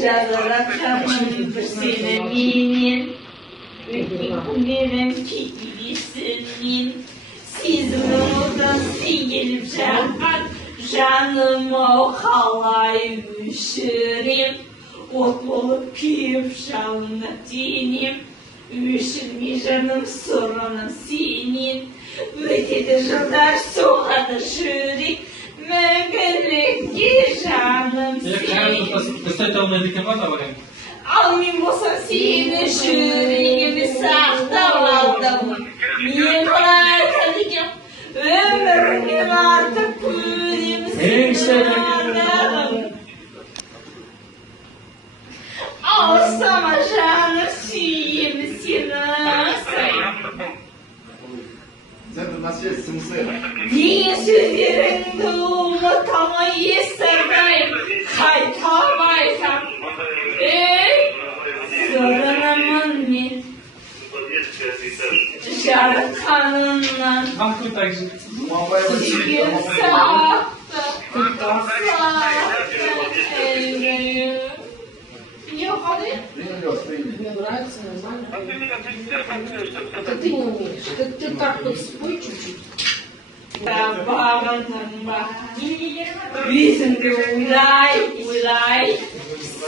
Жаратқанымды сені менен, өткен күндерім кетпейсің мен. Сезімнің одан сен келіп жаққан, жаным-ау қалай өшірем. От болып күйіп жалына тенем, өшірмей жаным сұрыным сенен. Өтеді жылдар соғады жүрек, мәңгілікке жаным сенен. Ал мен болсам сені жүрегімде сақтап алдым. Мен айтады екем, өміріңнен артық көремін сені ардағым. Алыстама жаным, сүйемін сені сай. Деген сөздеріңді ұмытамай естірмейм, қайтам айтам. Сұрынымын мен жаратқанымнан, сүйген сақты әйгейім. Не уходи? Мне нравится, нормально. Это ты не умеешь. Ты так вот спой чуть-чуть. Yüzünde uylay,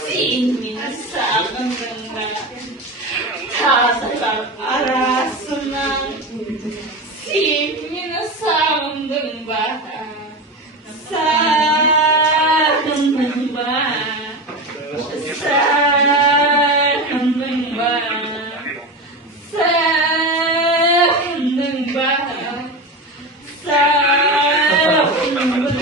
sen beni sağındın da. Tazalar arasından, sen beni sağındın da. Sağındın da. Sağındın da. Sağındın da. Sağındın da.